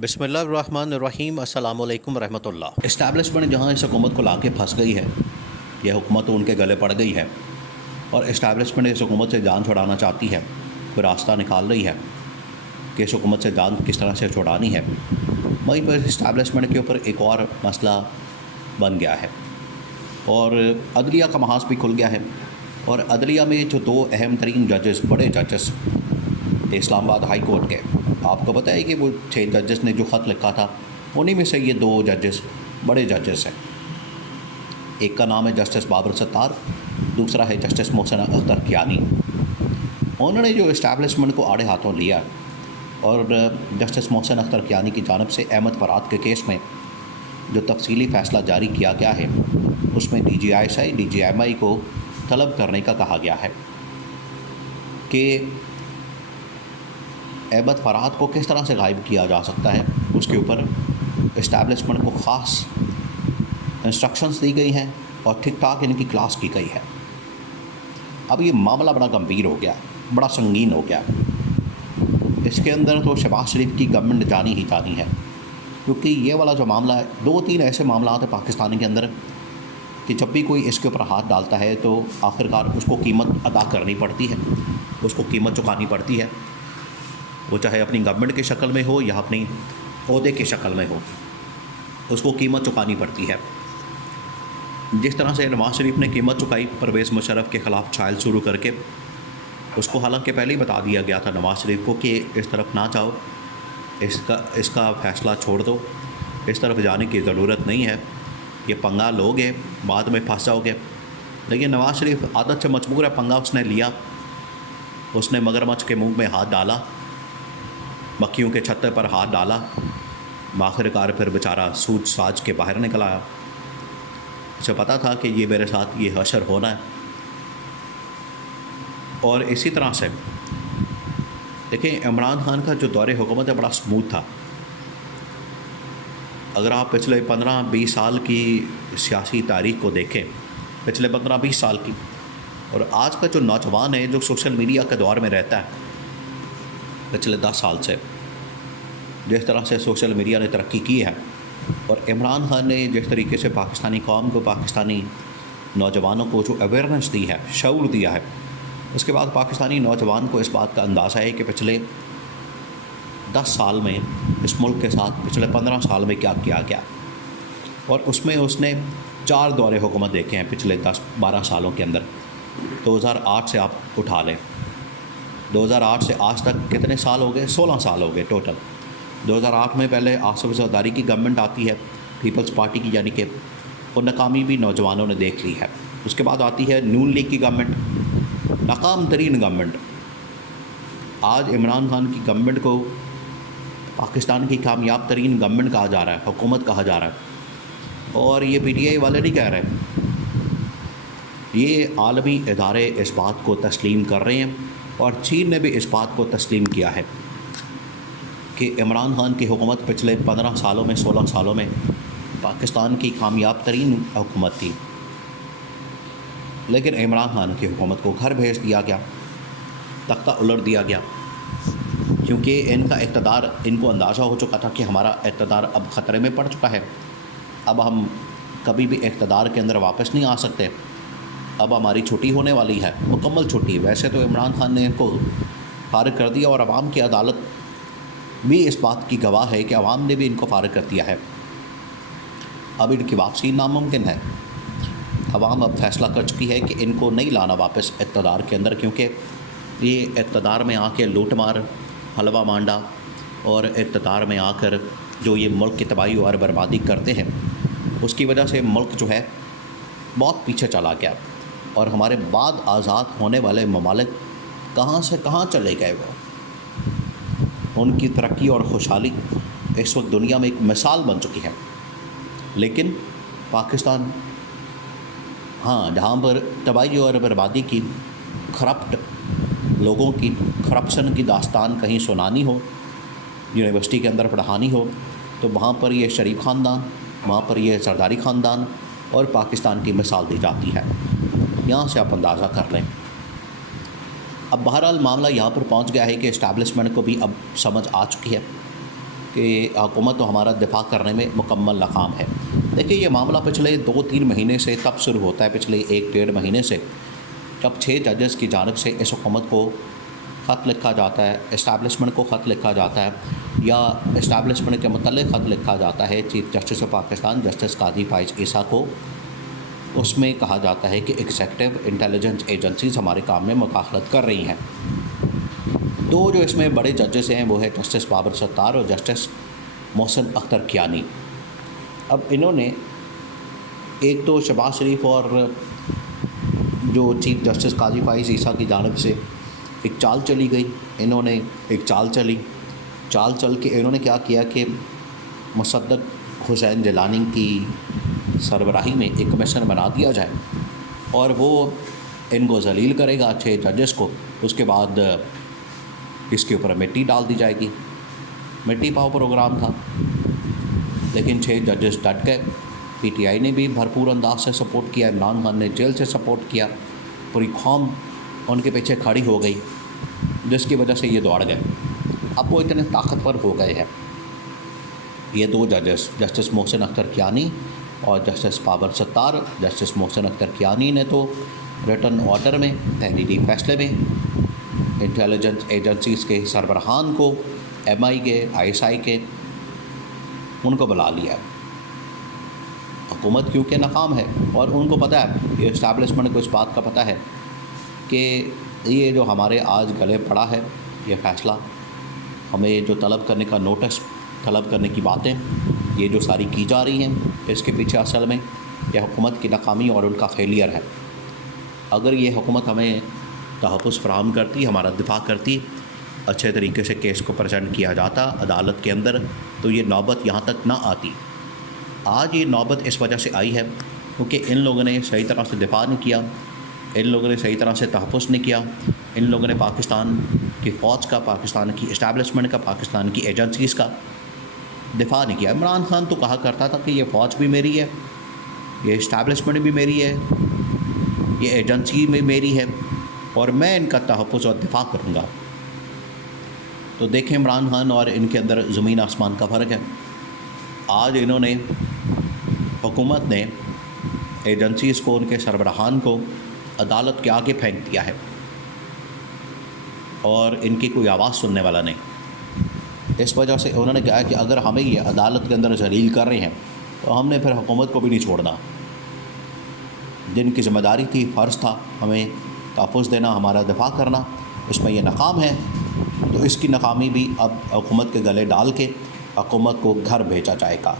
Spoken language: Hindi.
बिस्मिल्लाहिर्रहमानिर्रहीम अस्सलामु अलैकुम रहमतुल्लाह। इस्टेब्लिशमेंट जहाँ इस हुकूमत को लाके फंस गई है, यह हुकूमत तो उनके गले पड़ गई है और इस्टेब्लिशमेंट इस हुकूमत से जान छुड़ाना चाहती है, कोई रास्ता निकाल रही है कि इस हुकूमत से जान किस तरह से छुड़ानी है। वहीं पर इस्टेब्लिशमेंट के ऊपर एक और मसला बन गया है और अदलिया का महाज भी खुल गया है। और अदलिया में जो दो अहम तरीन जजेस, बड़े जजेस इस्लामाबाद हाई कोर्ट के, आपको पता है कि वो 6 जजेस ने जो ख़त लिखा था, उन्हीं में से ये 2 जजेस बड़े जजेस हैं। एक का नाम है जस्टिस बाबर सत्तार, दूसरा है जस्टिस मोहसिन अख्तर कियानी। उन्होंने जो इस्टेब्लिशमेंट को आड़े हाथों लिया और जस्टिस मोहसिन अख्तर कियानी की जानिब से अहमद फराद के केस में जो तफसीली फ़ैसला जारी किया गया है, उसमें DGISI DGMI को तलब करने का कहा गया है कि अहमद फराद को किस तरह से गायब किया जा सकता है। उसके ऊपर इस्टेब्लिशमेंट को ख़ास इंस्ट्रक्शंस दी गई हैं और ठीक ठाक इनकी क्लास की गई है। अब ये मामला बड़ा गंभीर हो गया, बड़ा संगीन हो गया। इसके अंदर तो शहबाज शरीफ की गवर्नमेंट जानी ही जानी है, क्योंकि ये वाला जो मामला है, 2-3 ऐसे मामला हैं पाकिस्तान के अंदर कि जब भी कोई इसके ऊपर हाथ डालता है तो आखिरकार उसको कीमत अदा करनी पड़ती है, उसको कीमत चुकानी पड़ती है। वो चाहे अपनी गवर्नमेंट की शक्ल में हो या अपनी ओहदे की शक्ल में हो, उसको कीमत चुकानी पड़ती है। जिस तरह से नवाज़ शरीफ ने कीमत चुकाई परवेज़ मुशर्रफ के ख़िलाफ़ ट्रायल शुरू करके, उसको हालांकि पहले ही बता दिया गया था नवाज़ शरीफ को कि इस तरफ ना जाओ, इसका फ़ैसला छोड़ दो, इस तरफ जाने की ज़रूरत नहीं है, ये पंगा लोगे बाद में फंस जाओगे। लेकिन नवाज़ शरीफ आदत से मजबूर है, पंगा उसने लिया। उसने मगरमच्छ के मुंह में हाथ डाला, मक्खियों के छत्ते पर हाथ डाला, आखिरकार फिर बेचारा सूझ साझ के बाहर निकल आया। उसे पता था कि ये मेरे साथ ये हशर होना है। और इसी तरह से देखिए, इमरान खान का जो दौरे हुकूमत है बड़ा स्मूथ था। अगर आप पिछले 15-20 साल की सियासी तारीख को देखें, पिछले 15-20 साल की, और आज का जो नौजवान है जो सोशल मीडिया के दौर में रहता है, पिछले 10 साल से जिस तरह से सोशल मीडिया ने तरक्की की है और इमरान खान ने जिस तरीके से पाकिस्तानी कौम को, पाकिस्तानी नौजवानों को जो अवेयरनेस दी है, शऊर दिया है, उसके बाद पाकिस्तानी नौजवान को इस बात का अंदाज़ा है कि पिछले 10 साल में इस मुल्क के साथ पिछले 15 साल में क्या किया गया। और उसमें उसने 4 दौरे हुकूमत देखे हैं पिछले 10-12 सालों के अंदर। 2008 से आप उठा लें, 2008 से आज तक कितने साल हो गए? 16 साल हो गए टोटल। 2008 में पहले आसिफ ज़रदारी की गवर्नमेंट आती है, पीपल्स पार्टी की, यानी कि वो नाकामी भी नौजवानों ने देख ली है। उसके बाद आती है नून लीग की गवर्नमेंट, नाकाम तरीन गवर्नमेंट। आज इमरान खान की गवर्नमेंट को पाकिस्तान की कामयाब तरीन गवर्नमेंट कहा जा रहा है, हुकूमत कहा जा रहा है। और ये PTI वाले नहीं कह रहे, ये आलमी इदारे इस बात को तस्लीम कर रहे हैं और चीन ने भी इस बात को तस्लीम किया है कि इमरान खान की हुकूमत पिछले 15 सालों में, 16 सालों में पाकिस्तान की कामयाब तरीन हुकूमत थी। लेकिन इमरान खान की हुकूमत को घर भेज दिया गया, तख्ता उलट दिया गया, क्योंकि इनका इक़्तिदार, इनको अंदाज़ा हो चुका था कि हमारा इक़्तिदार अब ख़तरे में पड़ चुका है, अब हम कभी भी इक़्तिदार के अंदर वापस नहीं आ सकते, अब हमारी छुट्टी होने वाली है, मुकम्मल छुट्टी। वैसे तो इमरान खान ने इनको फारिग कर दिया और अवाम की अदालत भी इस बात की गवाह है कि अवाम ने भी इनको फारिग कर दिया है। अब इनकी वापसी नामुमकिन है। अवाम अब फैसला कर चुकी है कि इनको नहीं लाना वापस इक़्तिदार के अंदर, क्योंकि ये इक़्तिदार में आके लूट मार, हलवा मांडा और इक़्तिदार में आकर जो ये मुल्क की तबाही और बर्बादी करते हैं, उसकी वजह से मुल्क जो है बहुत पीछे चला गया। और हमारे बाद आज़ाद होने वाले ममालिक कहाँ से कहाँ चले गए। वो उनकी तरक्की और खुशहाली इस वक्त दुनिया में एक मिसाल बन चुकी है। लेकिन पाकिस्तान, हाँ, जहाँ पर तबाही और बर्बादी की, करप्ट लोगों की, करप्शन की दास्तान कहीं सुनानी हो, यूनिवर्सिटी के अंदर पढ़ानी हो, तो वहाँ पर ये शरीफ ख़ानदान, वहाँ पर ये सरदारी ख़ानदान और पाकिस्तान की मिसाल दी जाती है। यहाँ से आप अंदाज़ा कर लें। अब बहरहाल मामला यहाँ पर पहुँच गया है कि इस्टेब्लिशमेंट को भी अब समझ आ चुकी है कि हुकूमत तो हमारा दिफा करने में मुकम्मल नाकाम है। देखिए, ये मामला पिछले 2-3 महीने से तब शुरू होता है, पिछले 1-1.5 महीने से, जब 6 जजेस की जानिब से इस हुकूमत को ख़त लिखा जाता है, इस्टेब्लिशमेंट को ख़त लिखा जाता है, या इस्टेब्लिशमेंट के मतलब ख़त लिखा जाता है chief justice of Pakistan justice Qazi Faez Isa को। उसमें कहा जाता है कि एग्जीक्यूटिव इंटेलिजेंस एजेंसीज़ हमारे काम में मुदाखलत कर रही हैं। दो जो इसमें बड़े जजेस हैं वो है जस्टिस बाबर सत्तार और जस्टिस मोहसिन अख्तर कियानी। अब इन्होंने एक तो शहबाज शरीफ और जो चीफ जस्टिस काजी फाइज़ ईसा की जानिब से एक चाल चली गई, इन्होंने एक चाल चल के इन्होंने क्या किया कि मुसद्दक हुसैन जिलानी की सरबराही में एक कमीशन बना दिया जाए और वो इनको जलील करेगा 6 जजेस को। उसके बाद इसके ऊपर मिट्टी डाल दी जाएगी। मिट्टी पाओ प्रोग्राम था, लेकिन 6 जजेस डट गए। पीटीआई ने भी भरपूर अंदाज से सपोर्ट किया, इमरान खान ने जेल से सपोर्ट किया, पूरी कौम उनके पीछे खड़ी हो गई, जिसकी वजह से ये दौड़ गए। अब वो इतने ताकतवर हो गए हैं ये 2 जजेस, जस्टिस मोहसिन अख्तर कियानी और जस्टिस बाबर सत्तार। जस्टिस मोहसिन अख्तर कियानी ने तो रिटन ऑर्डर में, तहरीरी फैसले में इंटेलिजेंस एजेंसीज़ के सरबराहान को, MI के, ISI के, उनको बुला लिया। हुकूमत क्योंकि नाकाम है और उनको पता है, ये इस्टेब्लिशमेंट को इस बात का पता है कि ये जो हमारे आज गले पड़ा है ये फ़ैसला, हमें जो तलब करने का नोटिस, तलब करने की बातें ये जो सारी की जा रही हैं, इसके पीछे असल में यह हुकूमत की नाकामी और उनका फेलियर है। अगर ये हुकूमत हमें तहफ़्फ़ुज़ फ़राहम करती, हमारा दिफा करती, अच्छे तरीके से केस को प्रेजेंट किया जाता अदालत के अंदर, तो ये नौबत यहाँ तक ना आती। आज ये नौबत इस वजह से आई है क्योंकि इन लोगों ने सही तरह से दिफा नहीं किया, इन लोगों ने सही तरह से तहफ़्फ़ुज़ नहीं किया, इन लोगों ने पाकिस्तान की फ़ौज का, पाकिस्तान की इस्टेब्लिशमेंट का, पाकिस्तान की एजेंसीज़ का दिफा नहीं किया। इमरान खान तो कहा करता था कि ये फ़ौज भी मेरी है, ये इस्टेब्लिशमेंट भी मेरी है, ये एजेंसी में मेरी है और मैं इनका तहफ़्फ़ुज़ और दिफा करूँगा। तो देखें, इमरान खान और इनके अंदर ज़मीन आसमान का फ़र्क है। आज इन्होंने, हुकूमत ने एजेंसीज़ को, उनके सरबराहान को अदालत के आगे फेंक दिया है और इनकी कोई आवाज़ सुनने वाला नहीं। इस वजह से उन्होंने कहा कि अगर हमें ये अदालत के अंदर जलील कर रहे हैं तो हमने फिर हुकूमत को भी नहीं छोड़ना। जिनकी ज़िम्मेदारी थी, फ़र्ज़ था हमें तहफ़्फ़ुज़ देना, हमारा दिफा करना, उसमें ये नाकाम है, तो इसकी नाकामी भी अब हुकूमत के गले डाल के हुकूमत को घर भेजा जाएगा।